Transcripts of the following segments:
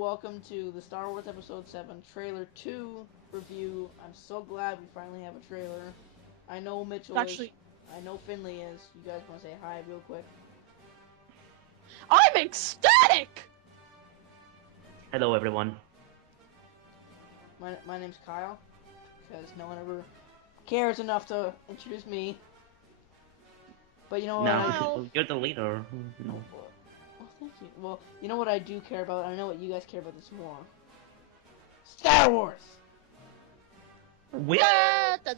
welcome to the Star Wars Episode 7 Trailer 2 review. I'm so glad we finally have a trailer. I know Mitchell is. I know Finley is. You guys want to say hi real quick? I'm ecstatic! Hello, everyone. My name's Kyle, because no one ever cares enough to introduce me. But you know what? No, you're the leader. No. Well, thank you. Well, you know what I do care about? I know what you guys care about this more. Star Wars! We Okay,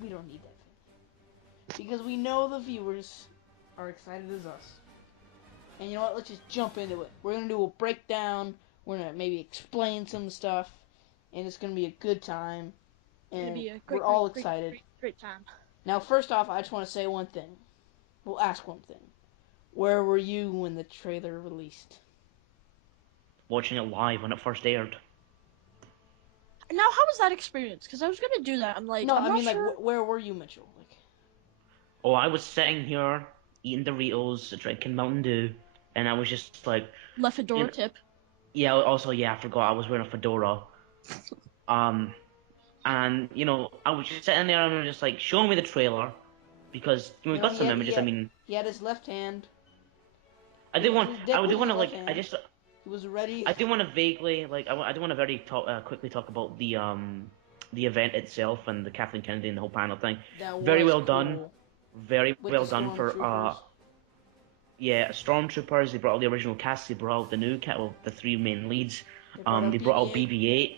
we don't need that. Because we know the viewers are excited as us. And you know what? Let's just jump into it. We're going to do a breakdown. We're going to maybe explain some stuff. And it's going to be a good time. And we're all excited. Great time. Now, first off, I just want to say one thing. We'll ask one thing. Where were you when the trailer released? watching it live when it first aired. Now, how was that experience? Because I was gonna do that. I'm like, no, I'm I mean, not sure. like, where were you, Mitchell? Like, Oh, I was sitting here eating Doritos, drinking Mountain Dew, and I was just like, Left a door tip. Yeah. Also, yeah, I forgot I was wearing a fedora. And I was just sitting there and I was just like, showing me the trailer, because we got some images. I mean, he had his left hand. I do want to like, He was ready. I do want to vaguely like, I do want to very quickly talk about the event itself and the Kathleen Kennedy and the whole panel thing. Very well done. Very well done for Stormtroopers. They brought out the original cast. They brought out the new the three main leads. They brought out BB-8,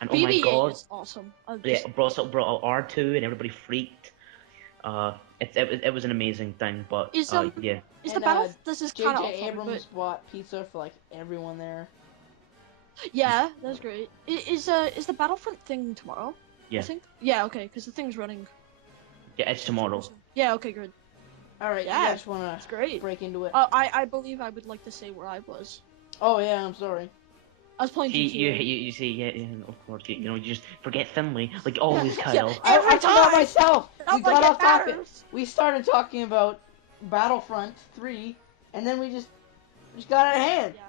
and oh my god, is awesome. Yeah, brought out R2, and everybody freaked. It was an amazing thing, but yeah. Is the battle? This is kind of J.J. Abrams bought pizza for like everyone there. Yeah, that's great. Is the Battlefront thing tomorrow? Yeah. I think. Yeah. Okay, because the thing's running. Yeah, it's tomorrow. Yeah. Okay. Good. All right. Yeah. I just want to break into it. I believe I would like to say where I was. Oh yeah, I'm sorry. I was playing GTA. You see, yeah, of course, you just forget Finley, like always, Kyle. I forgot myself. We got off topic. We started talking about Battlefront 3, and then we just got out of hand. Yeah.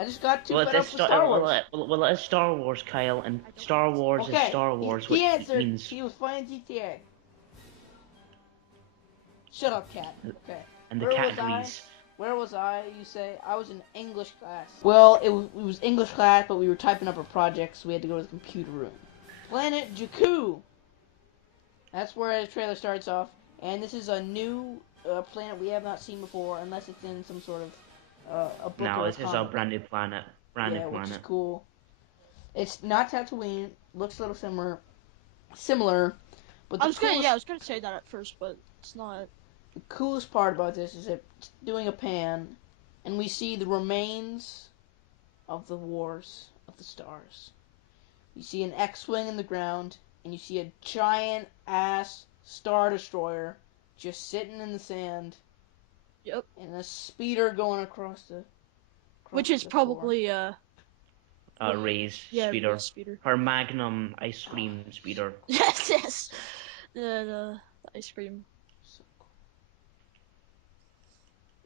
I just got too fed up with Star Wars. Well, it's Star Wars, Kyle, and Star Wars is Star Wars. He answered. He was playing GTA. Shut up, cat. Okay. And the cat agrees. Where was I? You say I was in English class. Well, it was English class, but we were typing up a project, so we had to go to the computer room. Planet Jakku. That's where the trailer starts off, and this is a new planet we have not seen before, unless it's in some sort of a book. No, this is a brand new planet. Which is cool. It's not Tatooine. Looks a little similar. But I was gonna say that at first, but it's not. The coolest part about this is it's doing a pan, and we see the remains of the Wars of the Stars. You see an X-Wing in the ground, and you see a giant-ass Star Destroyer just sitting in the sand. Yep. And a speeder going across the which is probably Rey's speeder. Rey's speeder. Her Magnum ice cream speeder. Yes. The ice cream.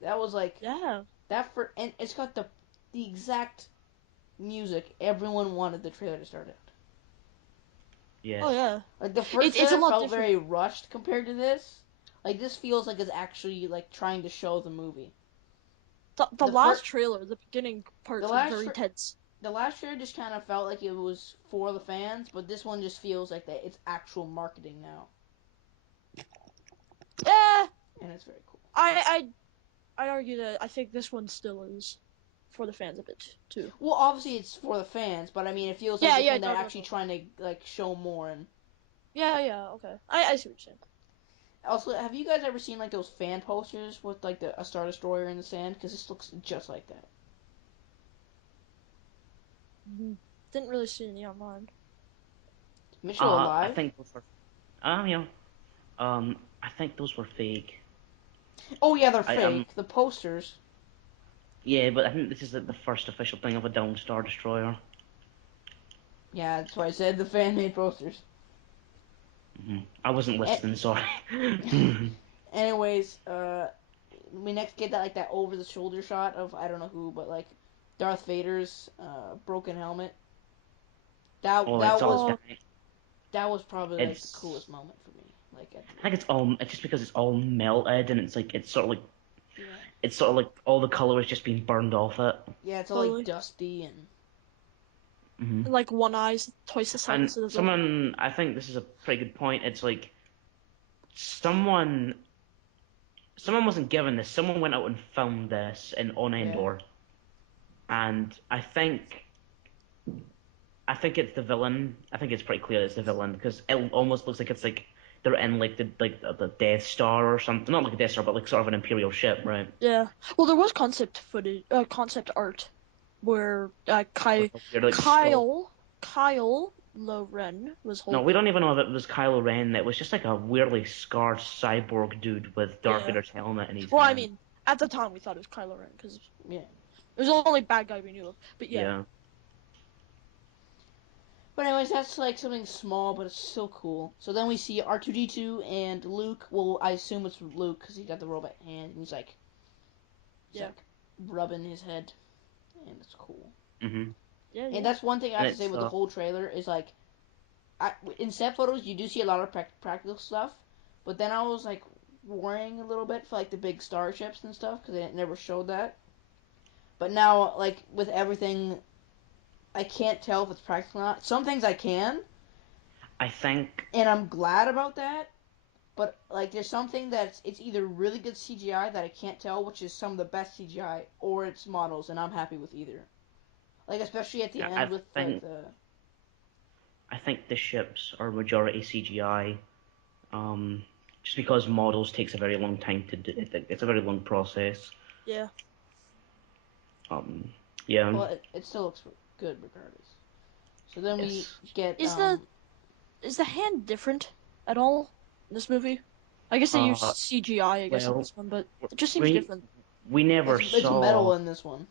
That was like and it's got the exact music everyone wanted the trailer to start out. Yeah. Oh yeah. Like the first trailer felt very rushed compared to this. Like this feels like it's actually like trying to show the movie. The last trailer, the beginning part, was very tense. The last trailer just kind of felt like it was for the fans, but this one just feels like that it's actual marketing now. Yeah. And it's very cool. I'd argue that I think this one still is for the fans a bit too. Well, obviously it's for the fans, but I mean it feels like they're actually trying to like show more and. Yeah, okay. I see what you're saying. Also, have you guys ever seen like those fan posters with like a Star Destroyer in the sand? Because this looks just like that. Didn't really see any online. Mitchell alive? I think those were. I think those were fake. Oh yeah, they're fake. The posters. Yeah, but I think this is the first official thing of a downed Star Destroyer. Yeah, that's why I said the fan-made posters. I wasn't listening, sorry. Anyways, we next get that over the shoulder shot of I don't know who, but like Darth Vader's broken helmet. That Oh, that it's all. was Oh, that was probably like the It's. coolest moment for me. Like at I think it's all. It's just because it's all melted and it's like it's sort of like yeah it's sort of like all the color is just being burned off it. yeah it's all like totally. dusty and Hmm. And, like one eye's twice the size And of the. someone, I think this is a pretty good point. It's like someone, someone wasn't given this. Someone went out and filmed this in on yeah Endor, and I think it's the villain. I think it's pretty clear it's the villain because it almost looks like it's like they're in like the Death Star or something. Not like a Death Star, but like sort of an Imperial ship, right? Yeah. Well, there was concept footage, concept art, where With a weird like skull. Kyle Loren was No, we holding. don't even know if it was Kylo Ren. It was just like a weirdly scarred cyborg dude with Darth Yeah. Vader's helmet in his Well, I hand. mean, at the time we thought it was Kylo Ren because yeah. it was the only bad guy we knew of. But yeah, Yeah. But anyways, that's like something small, but it's still cool. So then we see R2D2 and Luke. Well, I assume it's Luke because he got the robot hand and he's yeah, like rubbing his head, and it's cool. Hmm. yeah, And yeah, that's one thing I And have to say it's with the whole trailer is like, in set photos you do see a lot of practical stuff, but then I was like worrying a little bit for like the big starships and stuff because they never showed that. But now, like with everything, I can't tell if it's practical or not. Some things I can, I think and I'm glad about that. But like, there's something that's it's either really good CGI that I can't tell, which is some of the best CGI, or it's models, and I'm happy with either. Like especially at the yeah, end with like the I think the ships are majority CGI. Um, just because models takes a very long time to do. It's a very long process. yeah. Um, yeah, well, it still looks good regardless. So then we yes. get Is the hand different at all in this movie? I guess they Uh, used CGI, I guess, in well, this one, but it just seems we different. we never it's metal saw. in this one.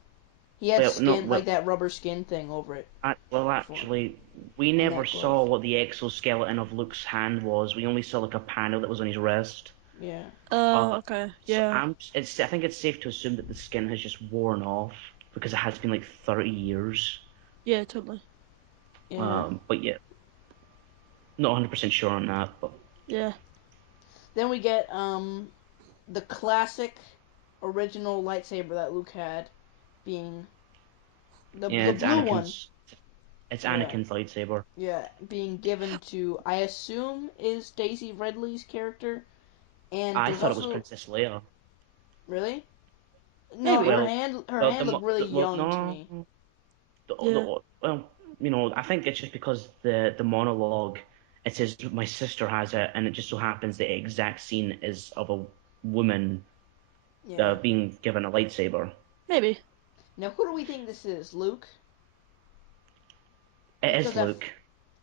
He had Well, no, skin like that rubber skin thing over it well, before, actually, we and never that glove. saw what the exoskeleton of Luke's hand was. We only saw like a panel that was on his wrist. Yeah, Okay, So yeah, I think it's safe to assume that the skin has just worn off because it has been like 30 years. yeah, totally, yeah. But yeah, not 100% sure on that. But yeah, Then we get the classic original lightsaber that Luke had, being yeah, the blue one. It's Yeah, Anakin's lightsaber. yeah, being given to I assume is Daisy Ridley's character, and I there's thought it was also Princess Leia. really no maybe, her Well, hand looked really well, young to no, me. yeah, well, I think it's just because the monologue it says my sister has it, and it just so happens the exact scene is of a woman Yeah. being given a lightsaber. maybe. Now who do we think this is, Luke? It is Because Luke.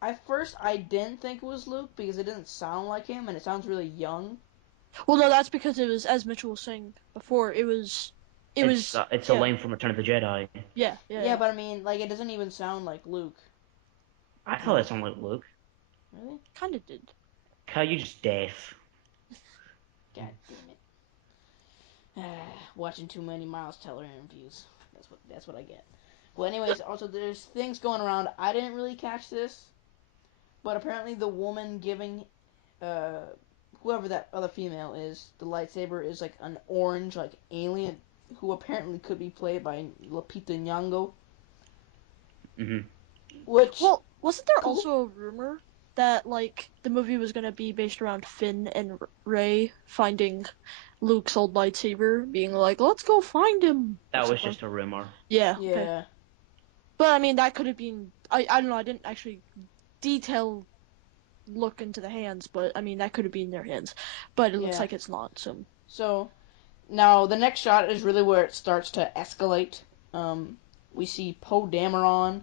at first I didn't think it was Luke because it didn't sound like him and it sounds really young. Well, no, that's because it was, as Mitchell was saying before, it was, It's a Yeah. line from Return of the Jedi. yeah, yeah, Yeah, yeah. but I mean, like, it doesn't even sound like Luke. I No, thought it sounded like Luke. really? Kind of did. How you just deaf? God damn it! Watching too many Miles Teller interviews. That's what I get. Well, anyways, also there's things going around. I didn't really catch this, but apparently the woman giving, uh, whoever that other female is, the lightsaber is like an orange like alien who apparently could be played by Lupita Nyong'o, Hmm. which Well, wasn't there cool. also a rumor that like the movie was gonna be based around Finn and Rey finding Luke's old lightsaber, being like, "Let's go find him" or That was something? just a rumor. Yeah, okay. Yeah, But I mean, that could have been. I don't know. I didn't actually detail look into the hands, but I mean that could have been their hands. But it looks yeah. like it's not. So So now the next shot is really where it starts to escalate. We see Poe Dameron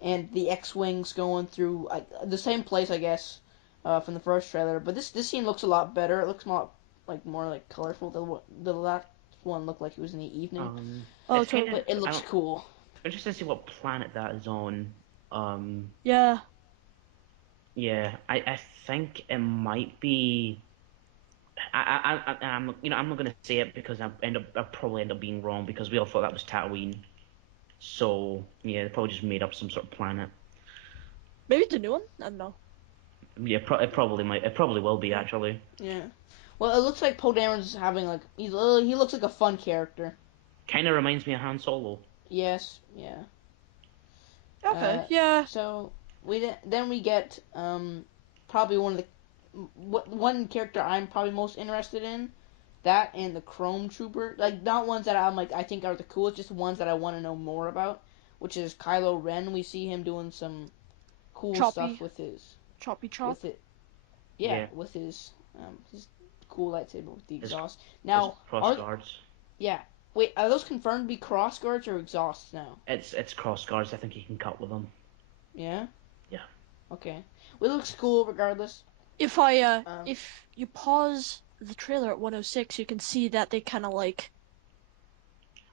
and the X-wings going through the same place, I guess, from the first trailer. But this scene looks a lot better. It looks more like colorful. The last one looked like it was in the evening, oh, It's kind totally. of but it I looks don't cool. interested to see what planet that is on. Um, Yeah, yeah, I think it might be. I'm not gonna say it because I probably end up being wrong because we all thought that was Tatooine. So yeah, they probably just made up some sort of planet. Maybe it's a new one. I don't know. Yeah, it probably might. It probably will be Yeah. actually. Yeah. Well, it looks like Poe Dameron's having like he looks like a fun character. Kind of reminds me of Han Solo. Yes. Yeah. Okay. Yeah. So then we get probably one character I'm probably most interested in, that and the Chrome Trooper, like not ones that I'm like I think are the coolest, just ones that I want to know more about, which is Kylo Ren. We see him doing some cool stuff Choppy. with his Choppy chop. with it yeah Yeah, with his cool lightsaber with the his exhaust. his Now cross are guards. yeah wait are those confirmed to be cross guards or exhausts now? It's cross guards. I think you can cut with them. Yeah. Yeah. Okay. Well, it looks cool regardless. If you pause the trailer at 106, you can see that they kind of like.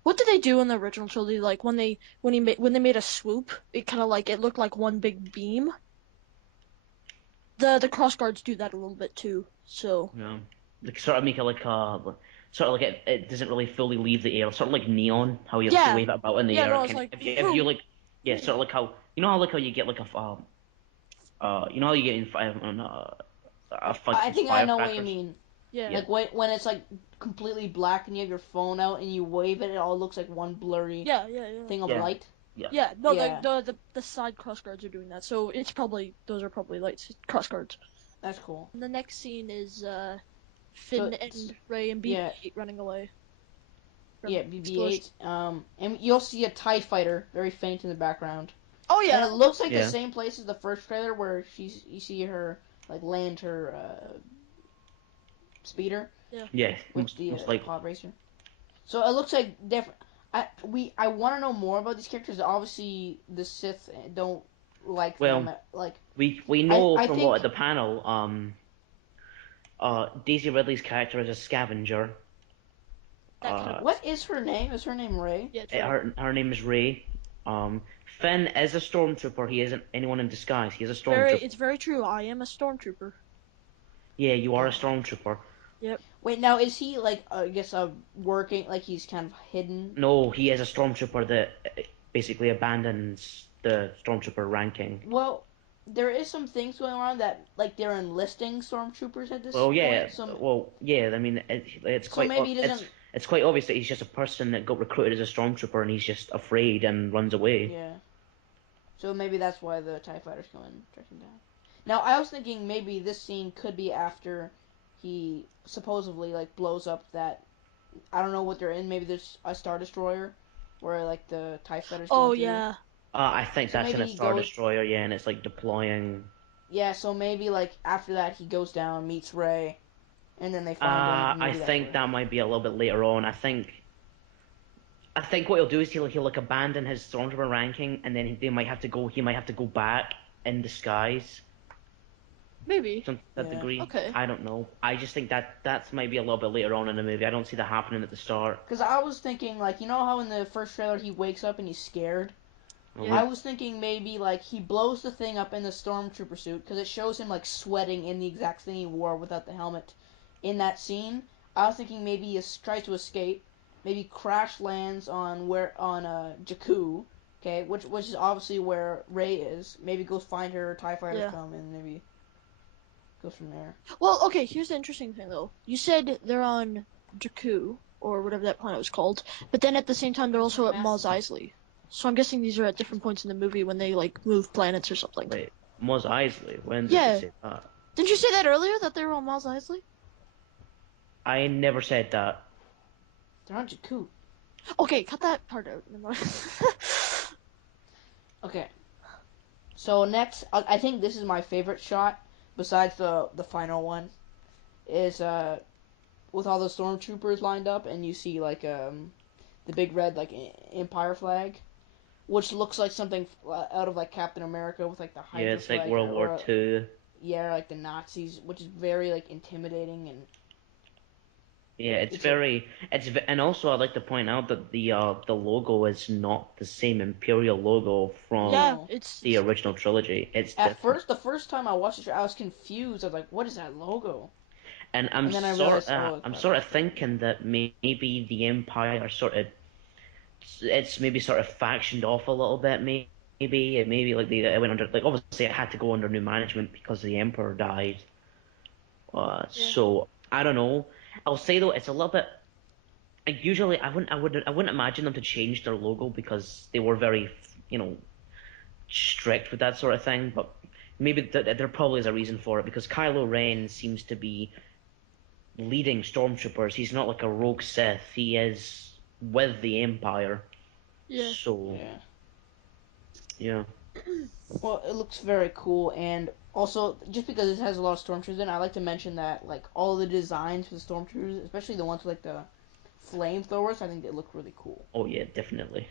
What did they do in the original trilogy? Like when they made a swoop, it kind of like it looked like one big beam. The cross guards do that a little bit too. So Yeah. Like sort of make it like sort of like it doesn't really fully leave the air. Sort of like neon, how you have to yeah, wave it about in the yeah. air. No, It it's can like if you vroom, like yeah, vroom. sort of like how you get like you know how you get in fights I with think I know what you firecrackers. mean. Yeah, Yeah. Like when it's like completely black and you have your phone out and you wave it, it all looks like one blurry yeah, yeah, yeah. thing of Yeah. light. Yeah. Yeah, no, Yeah, the side cross guards are doing that, so it's probably those are probably lights cross guards. that's cool. And the next scene is So Finn and Ray and yeah, BB-8 running away from yeah, explosion. BB-8. And you'll see a Tie Fighter very faint in the background, Oh and yeah, it looks like the Yeah. same place as the first trailer where you see her like land her speeder yeah. Yeah. with Most the likely. pod racer. So it looks like different. I want to know more about these characters. Obviously, the Sith don't like Well, them. Like we know I from what think at the panel Daisy Ridley's character is a scavenger. That kind of Uh, makes what sense. is her name? Is her name Ray? Yeah, it's Ray. her name is Ray. Finn is a stormtrooper. He isn't anyone in disguise. He's a Very, stormtrooper. it's very true. I am a stormtrooper. Yeah, you are a Oh. stormtrooper. Yep. Wait, now is he like I guess working like he's kind of hidden? No, he is a stormtrooper that basically abandons the stormtrooper ranking. Well, there is some things going on that like they're enlisting stormtroopers at this Well, yeah, point. So well, yeah. I mean, it's so quite maybe he doesn't. it's quite obvious that he's just a person that got recruited as a stormtrooper and he's just afraid and runs away. Yeah. So maybe that's why the Tie Fighter's going to track him down. Now I was thinking maybe this scene could be after he supposedly like blows up that I don't know what they're in. Maybe there's a Star Destroyer where like the Tie Fighter's Oh going through. yeah. I think So that's in maybe a he Star goes. Destroyer, yeah, and it's like deploying. Yeah. So maybe like after that he goes down, meets Ray, and then they find him. And I maybe that's think where. that might be a little bit later on. I think what he'll do is he'll like abandon his stormtrooper ranking, and then they might have to go. He might have to go back in disguise, Maybe. to that Yeah. degree. Okay. I don't know. I just think that might be a little bit later on in the movie. I don't see that happening at the start. Because I was thinking like you know how in the first trailer he wakes up and he's scared. Yeah. I was thinking maybe like he blows the thing up in the stormtrooper suit because it shows him like sweating in the exact thing he wore without the helmet in that scene. I was thinking maybe he tries to escape, maybe crash lands on Jakku, okay, which is obviously where Rey is. Maybe goes find her, Tie fighters Yeah. come, and maybe goes from there. Well, okay. Here's the interesting thing though. You said they're on Jakku or whatever that planet was called, but then at the same time they're also at Mos Eisley. So I'm guessing these are at different points in the movie when they like move planets or something. Wait, Mos Eisley. When did they Yeah. say that? Didn't you say that earlier that they were on Mos Eisley? I never said that. They're on Jakku. Okay, cut that part out. Never mind. Okay, so next, I think this is my favorite shot besides the final one is with all the stormtroopers lined up, and you see like the big red like Empire flag, which looks like something out of like Captain America with like the Yeah, Hydra it's like flag, World War or Two. yeah, like the Nazis, which is very like intimidating and Yeah, it's it's a very and also I'd like to point out that the logo is not the same Imperial logo from Yeah, no. the it's original trilogy. It's At different. first, the first time I watched it, I was confused. I was like, "What is that logo?" And And then I realized, oh, I'm it's sort of thinking that maybe the Empire it's maybe sort of factioned off a little bit. Maybe like it went under, like obviously it had to go under new management because the Emperor died. Yeah. So I don't know. I'll say though it's a little bit. Like, usually I wouldn't imagine them to change their logo because they were very strict with that sort of thing. But maybe there probably is a reason for it because Kylo Ren seems to be leading stormtroopers. He's not like a rogue Sith. He is with the Empire. Yeah. So yeah. yeah. Well, it looks very cool, and also just because it has a lot of stormtroopers in, I like to mention that like all the designs for the stormtroopers, especially the ones with like the flamethrowers, I think they look really cool. Oh yeah, definitely.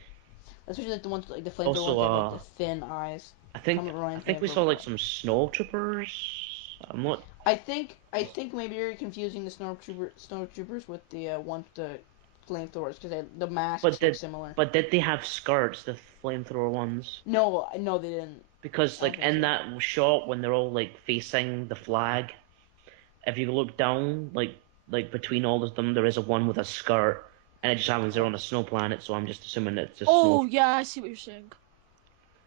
Especially like the ones like the flamethrower ones, Also, they have like the thin eyes. Kind of I reminds me think of we saw like Robocop. some snowtroopers. I'm not. I think maybe you're confusing the snowtroopers with the ones with the flamethrowers because the But masks look did similar. but did they have skirts, the flamethrower ones? No, no, they didn't. Because I don't like think in so. that shot when they're all like facing the flag, if you look down like between all of them, there is a one with a skirt, and it just happens they're on a snow planet. So I'm just assuming it's just snow. Oh yeah, I see what you're saying.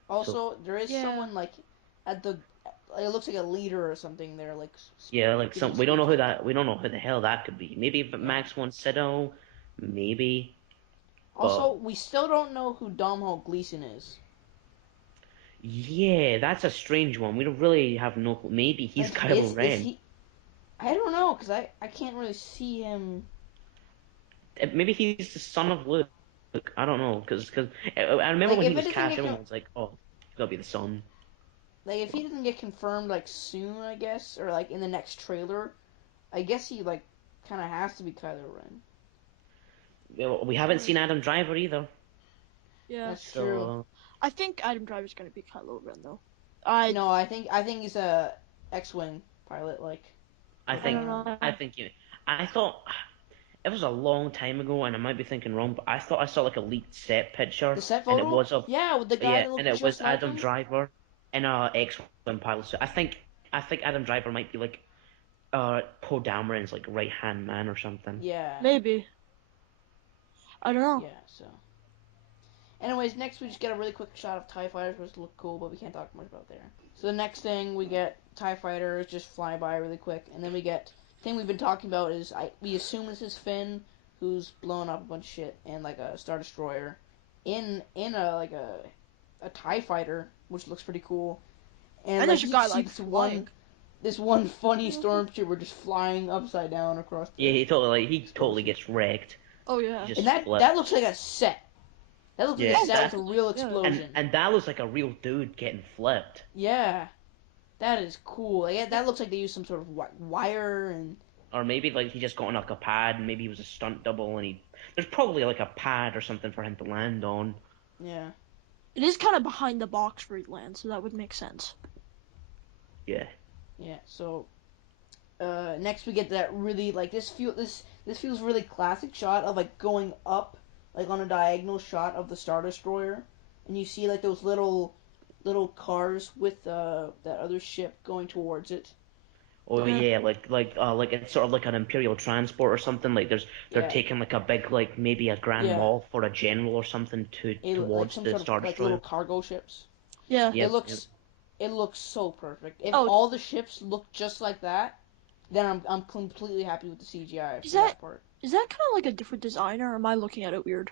So Also, there is Yeah. someone like at the. It looks like a leader or something there, like yeah, like giving some we don't know speeches. we don't know who the hell that could be. Maybe if Yeah. Max von Sydow, maybe, but Also, we still don't know who Domhnall Gleeson is. yeah, that's a strange one. We don't really have no clue. Maybe he's Like, Kylo is Ren. he? I don't know, cause I can't really see him. Maybe he's the son of Luke. I don't know, because I remember Like, when he if it was doesn't cast, get everyone was like, "Oh, he's gotta be the son." like if he But doesn't get confirmed like soon, I guess, or like in the next trailer, I guess he like kind of has to be Kylo Ren. we haven't seen Adam Driver either. Yeah. That's true. So I think Adam Driver's gonna be Kylo Ren though. I No, I think he's a X-wing pilot, like I looking think don't around. I know. think I thought it was a long time ago, and I might be thinking wrong, but I thought I saw like a leaked set picture, The set and it photo, was of yeah, with the guy yeah, that and looked it was just like Adam him. Driver in a X-wing pilot suit. I think Adam Driver might be like Poe Dameron's like right hand man or something. Yeah, Maybe. I don't know. yeah. So, anyways, next we just get a really quick shot of Tie Fighters, which look cool, but we can't talk much about there. So the next thing we get Tie Fighters just fly by really quick, and then we get thing we've been talking about is we assume this is Finn, who's blowing up a bunch of shit, and like a Star Destroyer, in a like a Tie Fighter, which looks pretty cool. And And there's like a you guy see like flying. this one funny stormtrooper just flying upside down across Yeah, the he totally spaceship. gets wrecked. Oh He yeah. And just that flipped. looks like a set. That looks like a Yeah, Oh, set with that a definitely. real Yeah. explosion. and that looks like a real dude getting flipped. Yeah, that is cool. Like, that looks like they used some sort of wire and Or maybe like he just got on like a pad, and maybe he was a stunt double, and he there's probably like a pad or something for him to land on. yeah, It is kind of behind the box where he lands, so that would make sense. Yeah. yeah. So next we get that really like this feels really classic shot of like going up like on a diagonal shot of the Star Destroyer, and you see like those little cars with that other ship going towards it. Oh Yeah. yeah, like it's sort of like an imperial transport or something. Like they're Yeah, taking like a big like maybe a grand yeah. moff or a general or something Like towards some the sort of Star like little Destroyer. cargo ships. Yeah. It Yep, yep. looks it looks so perfect. If Oh, all the ships look just like that, then I'm completely happy with the CGI is for that that part. is that kind of like a different design, or am I looking at it weird?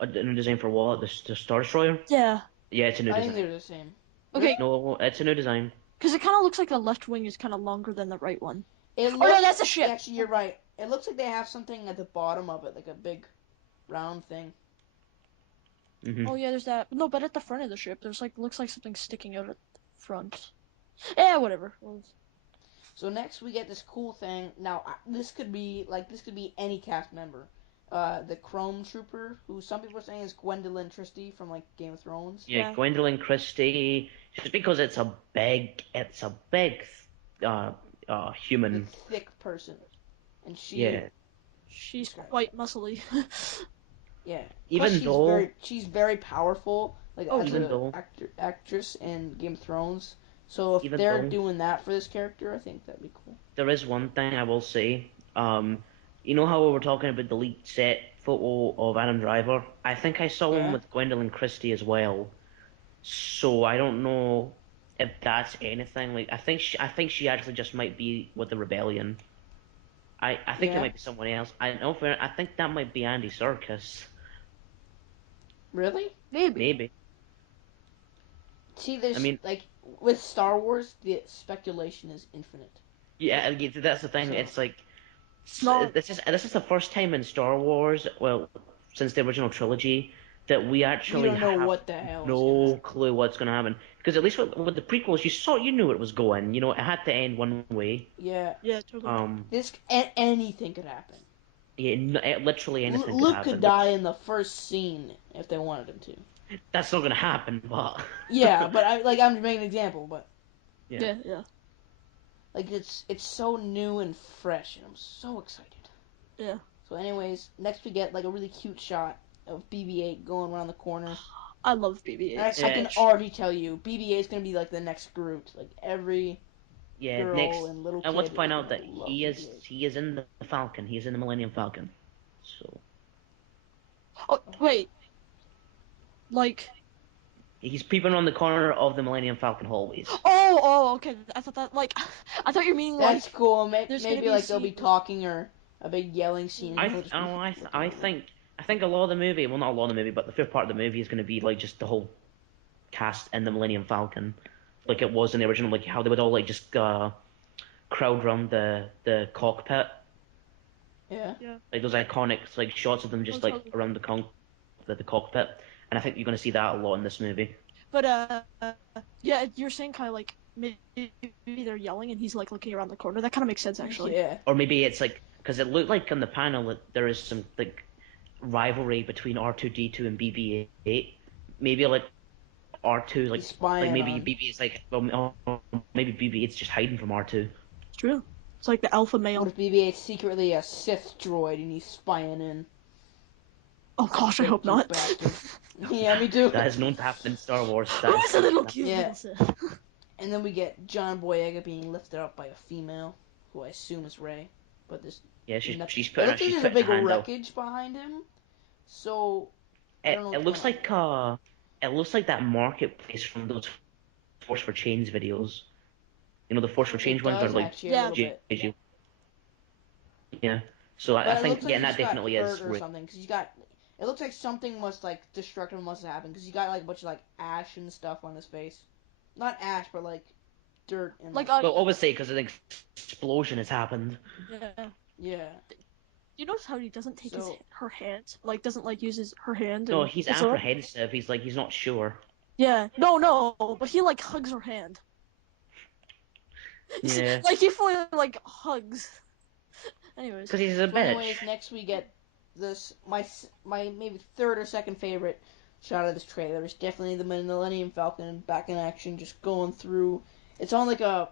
A new design for what? The Star Destroyer? Yeah. Yeah, it's a new I think design. they're the same. Okay, Really? No, it's a new design. because it kind of looks like the left wing is kind of longer than the right one. It Oh no, looks that's a ship. actually you're right. It looks like they have something at the bottom of it, like a big round thing. Hmm. Oh yeah, there's that. No, but at the front of the ship, there's like looks like something sticking out at the front. Yeah, whatever. Well, So next we get this cool thing. Now this could be any cast member. The Chrome Trooper, who some people are saying is Gwendolyn Christie from like Game of Thrones. Yeah, yeah. Gwendolyn Christie. Just because it's a big, uh, Big human. thick person, and Yeah. She's quite muscly. yeah. Plus, Even though, she's very powerful, like Oh, as even a though, actress in Game of Thrones. So if Even they're though doing that for this character, I think that'd be cool. there is one thing I will say. You know how we were talking about the leaked set photo of Adam Driver? I think I saw one Yeah. with Gwendolyn Christie as well. So I don't know if that's anything. Like I think she actually just might be with the Rebellion. I think it Yeah. might be someone else. I know for I think that might be Andy Serkis. Really? Maybe. Maybe. See, I there's mean, like with Star Wars, the speculation is infinite. yeah, that's the thing. So It's like It's not. this is the first time in Star Wars, well, since the original trilogy, that we we actually don't know have what the hell is gonna no happen. clue what's going to happen. Because at least with the prequels, you knew it was going. You know, it had to end one way. Yeah. Yeah, totally. This anything could happen. Yeah, literally anything could Luke could happen. Which die in the first scene if they wanted him to. that's not going to happen, but Yeah, but I'm just making an example, but yeah. Yeah, yeah, like it's so new and fresh, and I'm so excited. yeah. So, anyways, next we get like a really cute shot of BB-8 going around the corner. I love And I, BB-8s. I Yeah, can already tell you, BB-8 is gonna be like the next Groot. Like every yeah. girl Next, and little I want kid to is point out gonna that love BB-8. he is in the Falcon. He is in the Millennium Falcon. So Oh, wait. Like, he's peeping around the corner of the Millennium Falcon hallways. okay. I thought that, like, I thought you were meaning, like, That's cool. there's gonna Maybe be a like they'll be scene. talking or a big yelling scene, and I he'll th- just be oh, I, th- looking around. I think a lot of the movie, well, not a lot of the movie, but the first part of the movie is going to be like just the whole cast in the Millennium Falcon, like it was in the original, like how they would all like just crowd around the cockpit, Yeah. Yeah. like those iconic like shots of them Oh, just like totally. around the cockpit, and I think you're going to see that a lot in this movie. But, yeah, you're saying kind of like, maybe they're yelling and he's, like, looking around the corner. That kind of makes sense, actually. Yeah. Or maybe it's like because it looked like on the panel that there is some like rivalry between R2D2 and BB-8. Maybe like R2 He's like spying maybe on. BB is like well maybe BB-8's just hiding from R2. It's true. It's like the alpha What male. if BB-8's secretly a Sith droid and he's spying in? Oh, gosh, I Big hope cute not. bastard. Yeah, me too. That is known to happen in Star Wars. That Who is is a little cute Yeah. little Sith? And then we get John Boyega being lifted up by a female, who I assume is Rey. But there's yeah nothing. putting It looks like she's there's a putting big a hand up. wreckage behind him. So I don't know It what's looks going on like there. it looks like that marketplace from those Force for Change videos. You know the Force for It Change ones are does like actually a Yeah. little bit. JJ. Yeah. So I But it think looks like getting he that just got definitely hurt is or something. Because you got. It looks like something must like destructive must have happened. Because you got like a bunch of like ash and stuff on his face. Not ash, but like dirt and Like, well obviously because an explosion has happened. yeah. yeah. You notice how he doesn't take So her hand? Like, doesn't, like, use her hand No, and he's his sword? apprehensive. He's like he's not sure. Yeah. No, but he, like, hugs her hand. Yeah. Like, he fully, like, hugs. Anyways. Because he's a So, anyways, bitch. next we get this my maybe third or second favorite shot of this trailer is definitely the Millennium Falcon back in action, just going through. It's on like a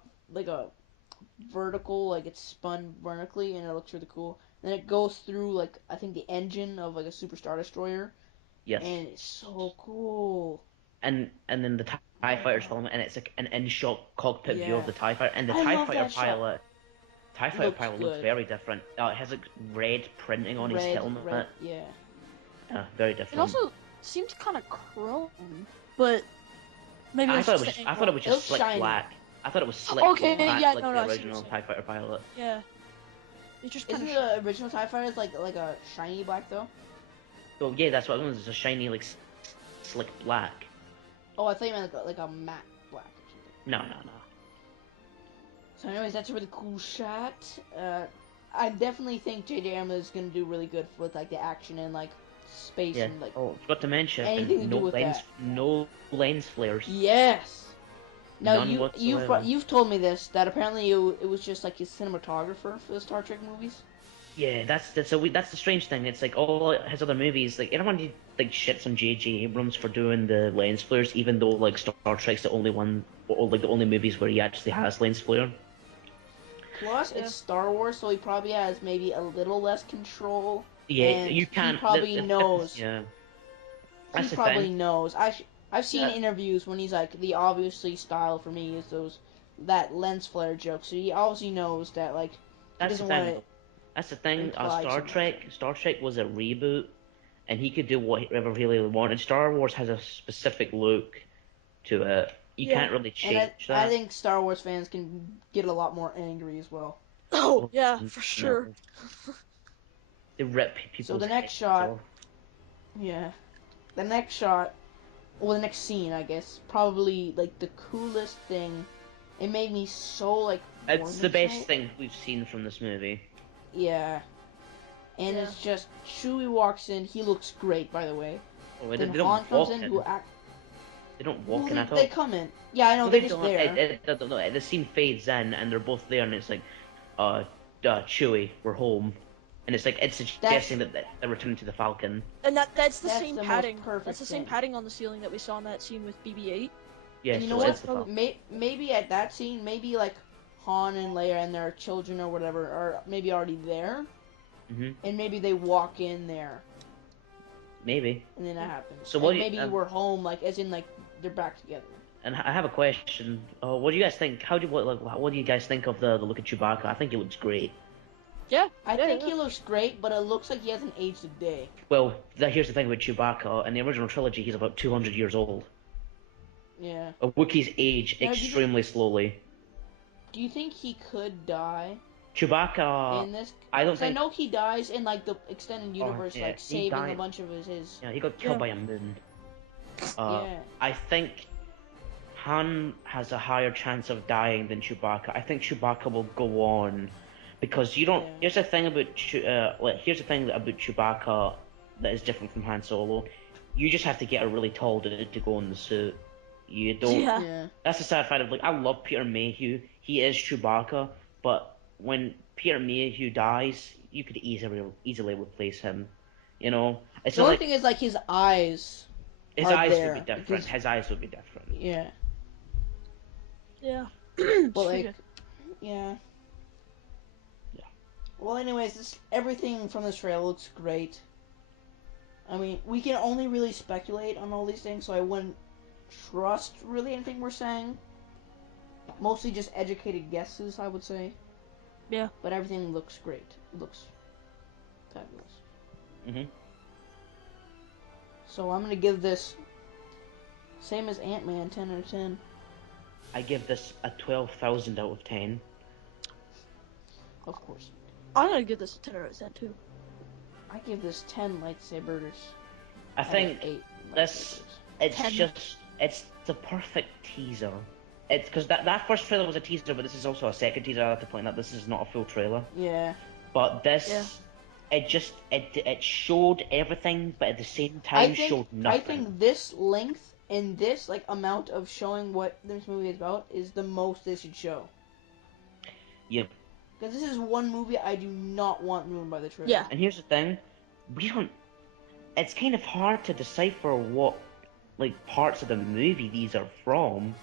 vertical, like it's spun vertically, and it looks really cool. Then it goes through like I think the engine of like a Super Star Destroyer, Yes. and it's so cool. And then the TIE fighter's following, and it's like an in-shot cockpit view of Yeah, the TIE fighter, and the I TIE love fighter that shot. pilot. TIE fighter Looks pilot looks good. very different. It has like red printing on his helmet. Red, yeah. Very It different. also seems kind of chrome, but maybe I it's thought it just was the I thought it was It just looks slick shiny. black. I thought it was slick Okay, black yeah, like no, the I see what original you're TIE fighter pilot. Yeah. It's just kind Isn't of. the original TIE fighter like a shiny black though? So yeah, that's what it was. It's a shiny like slick black. Oh, I thought you meant like a matte black or something. No. So, anyways, that's a really cool shot. I definitely think J.J. Abrams is gonna do really good with like the action and like space Yeah. and like Oh, forgot to mention anything to do with that. no lens flares. Yes. Now None whatsoever. you've told me this that apparently it was just like his cinematographer for the Star Trek movies. Yeah, that's the strange thing. It's like all his other movies, like everyone like shits on J.J. Abrams for doing the lens flares, even though like Star Trek's the only one, or like the only movies where he actually has lens flare. Plus, Yeah. it's Star Wars, so he probably has maybe a little less control. Yeah, and you can't. He probably knows. Yeah, He that's the probably thing. knows. I've seen interviews when he's like, the obviously style for me is that lens flare joke. So he obviously knows that like he That's the doesn't thing. want to That's the thing. imply Star too much. Trek. Star Trek was a reboot, and he could do whatever he really wanted. Star Wars has a specific look to it. You Yeah. can't really And change I that. think Star Wars fans can get a lot more angry as well. Oh, yeah, Oh, for no. sure. They rip So people's the next heads shot, off. yeah, the next shot, well, the next scene, I guess, probably like the coolest thing. It made me so like warm It's the best inside. thing we've seen from this movie. Yeah, and Yeah. it's just Chewie walks in. He looks great, by the way. Oh, they Then don't Han comes walk in, in. who act. They don't Well, walk in at they all. come in. Yeah, I know No, they're they just don't. there. No, the scene fades in, and they're both there, and it's like, uh, Chewie, we're home, and it's like it's That's suggesting that they're returning to the Falcon. And that's the that's same the most padding. perfect That's the same thing. padding on the ceiling that we saw in that scene with BB-8. Yeah, And you know so So what? it's that's the probably Falcon. Maybe at that scene, maybe like Han and Leia and their children or whatever are maybe already there, Mhm. and maybe they walk in there, Maybe. and then that happens. So And what do you, maybe we're home, like as in like they're back together. and I have a question. What do you guys think? What do you guys think of the look of Chewbacca? I think it looks great. yeah. I yeah, think yeah. he looks great, but it looks like he hasn't aged a day. Well, here's the thing with Chewbacca. In the original trilogy, he's about 200 years old. Yeah. Wookiees age Now, extremely slowly. do you think he could die Chewbacca, in this? I don't Because I think. know he dies in like the extended universe, Yeah, like he saving a died. bunch of his. Yeah, he got Yeah. killed by a moon. Yeah. I think Han has a higher chance of dying than Chewbacca. I think Chewbacca will go on because you don't. Yeah. Here's the thing about here's the thing about Chewbacca that is different from Han Solo. You just have to get a really tall dude to go in the suit. You don't. Yeah. Yeah. That's the sad fact of I love Peter Mayhew. He is Chewbacca, but when Peter Mayhew dies, you could easily replace him. You know, it's The not only like thing is like his eyes his are eyes would be there. different. His eyes would be different. Yeah. Yeah. But Excuse me. like, yeah. Yeah. Well, anyways, everything from this trailer looks great. I mean, we can only really speculate on all these things, so I wouldn't trust really anything we're saying. Mostly just educated guesses, I would say. Yeah. But everything looks great. It looks fabulous. Mhm. So I'm gonna give this, same as Ant-Man, 10 out of 10. I give this a 12,000 out of 10. Of course. I'm gonna give this a 10 out of 10 too. I give this 10 lightsabers. I out of think 8 this lightsabers. it's 10. just it's the perfect teaser. It's because that first trailer was a teaser, but this is also a second teaser. I have to point out this is not a full trailer. Yeah. But this, Yeah. it showed everything, but at the same time showed nothing. I think this length and this like amount of showing what this movie is about is the most they should show. Yeah. Because this is one movie I do not want ruined by the trailer. Yeah. And here's the thing, we don't. It's kind of hard to decipher what like parts of the movie these are from.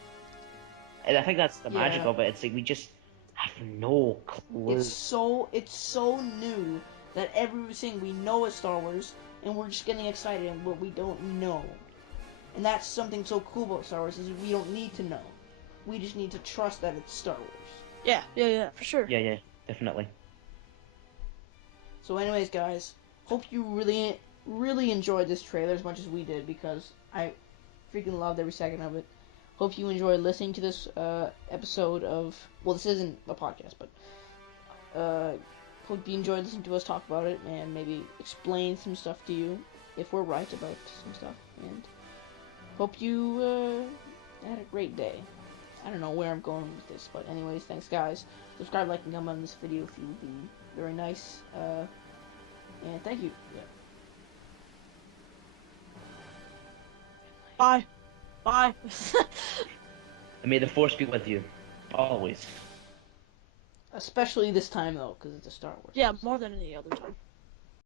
And I think that's the magic Yeah. of it. It's like we just have no clue. It's so new that everything we know is Star Wars, and we're just getting excited, but we don't know. And that's something so cool about Star Wars is we don't need to know. We just need to trust that it's Star Wars. Yeah. Yeah. Yeah. For sure. Yeah, definitely. So, anyways, guys, hope you really enjoyed this trailer as much as we did because I freaking loved every second of it. Hope you enjoyed listening to this episode of. Well, this isn't a podcast, but hope you enjoyed listening to us talk about it and maybe explain some stuff to you if we're right about some stuff. And hope you had a great day. I don't know where I'm going with this, but anyways, thanks guys. Subscribe, like, and comment on this video if you would be very nice. And thank you. Yeah. Bye. Bye. And may the force be with you, always. Especially this time though, because it's a Star Wars. Yeah, more than any other time.